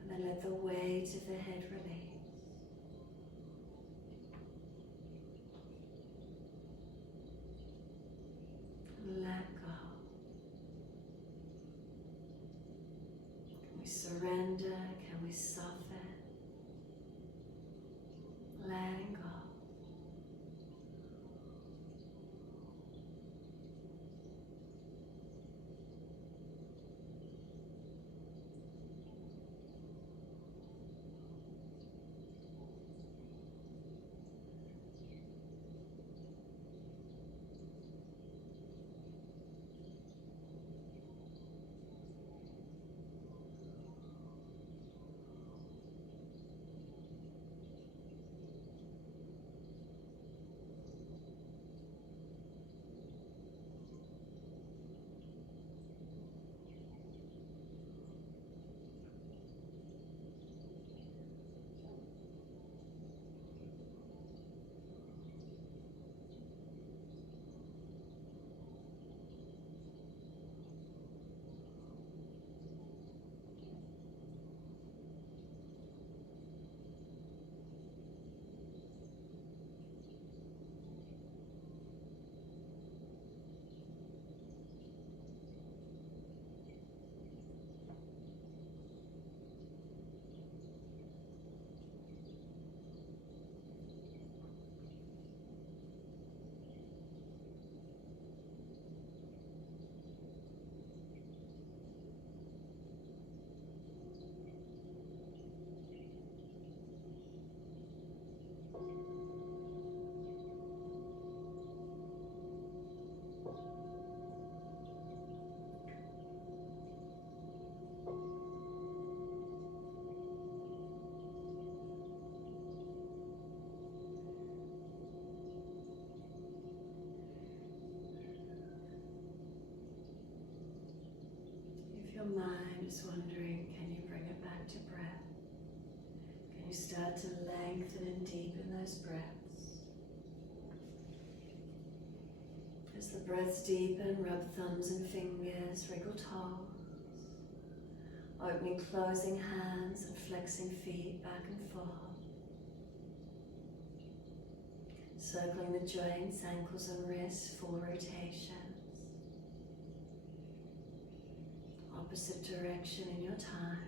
And then let the weight of the head release. Let go. Can we surrender? Can we soften? Letting go. I'm just wondering, can you bring it back to breath? Can you start to lengthen and deepen those breaths? As the breaths deepen, rub thumbs and fingers, wriggle toes, opening, closing hands and flexing feet back and forth. Circling the joints, ankles and wrists, full rotations. Opposite direction in your time.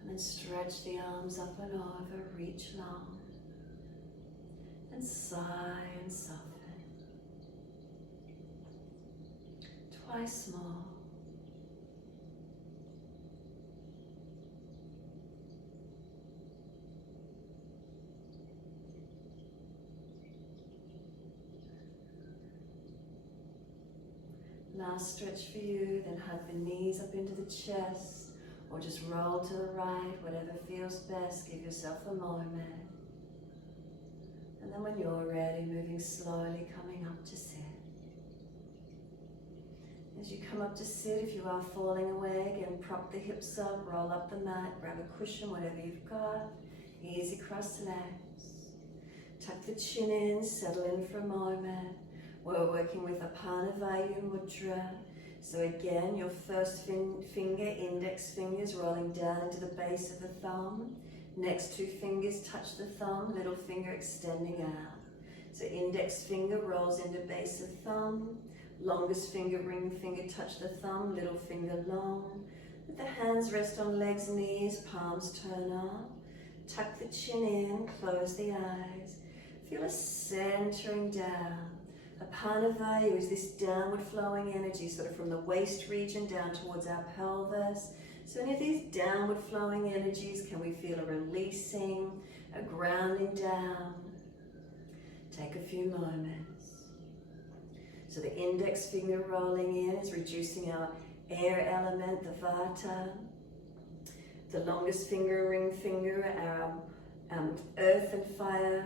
And then stretch the arms up and over, reach long. And sigh and soften. Twice more. Last stretch for you, then hug the knees up into the chest or just roll to the right, whatever feels best. Give yourself a moment. And then when you're ready, moving slowly, coming up to sit. As you come up to sit, if you are falling away, again, prop the hips up, roll up the mat, grab a cushion, whatever you've got. Easy cross legs. Tuck the chin in, settle in for a moment. We're working with Apana Vayu Mudra. So again, your first finger, index fingers rolling down into the base of the thumb. Next two fingers touch the thumb, little finger extending out. So index finger rolls into base of thumb. Longest finger, ring finger touch the thumb, little finger long. Let the hands rest on legs, knees, palms turn up. Tuck the chin in, close the eyes. Feel a centering down. Apana Vayu is this downward flowing energy, sort of from the waist region down towards our pelvis. So any of these downward flowing energies, can we feel a releasing, a grounding down? Take a few moments. So the index finger rolling in is reducing our air element, the vata. The longest finger, ring finger, our earth and fire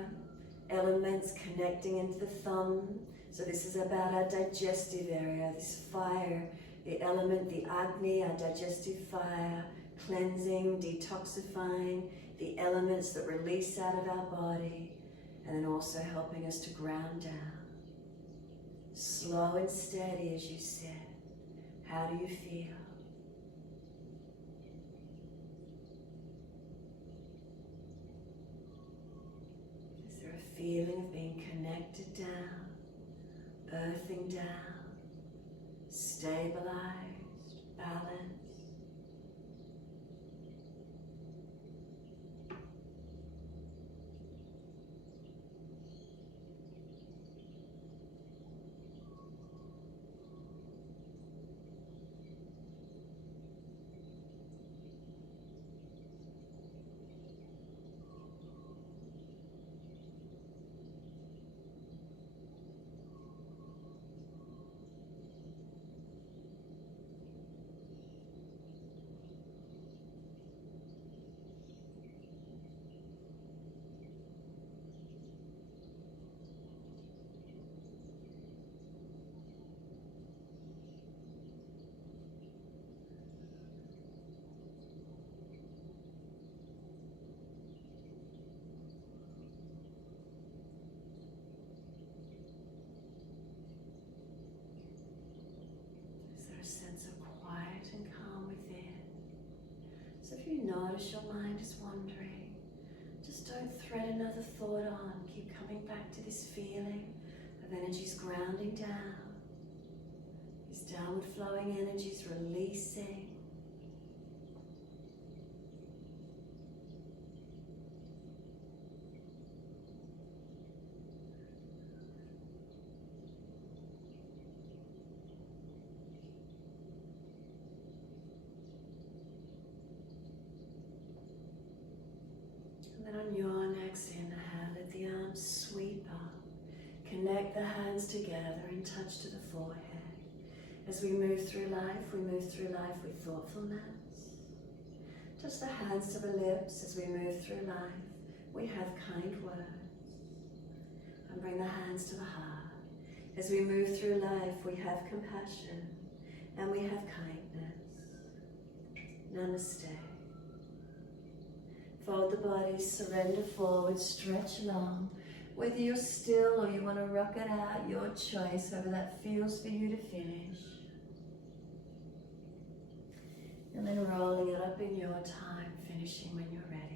elements connecting into the thumb. So this is about our digestive area, this fire, the element, the Agni, our digestive fire, cleansing, detoxifying, the elements that release out of our body, and then also helping us to ground down. Slow and steady as you sit. How do you feel? Is there a feeling of being connected down? Earthing down, stabilized, balanced. If you notice your mind is wandering, just don't thread another thought on. Keep coming back to this feeling of energies grounding down. These downward flowing energies releasing. And then on your next inhale, let the arms sweep up. Connect the hands together and touch to the forehead. As we move through life with thoughtfulness. Touch the hands to the lips as we move through life. We have kind words. And bring the hands to the heart. As we move through life, we have compassion and we have kindness. Namaste. Fold the body, surrender forward, stretch long. Whether you're still or you want to rock it out, your choice, however that feels for you to finish. And then rolling it up in your time, finishing when you're ready.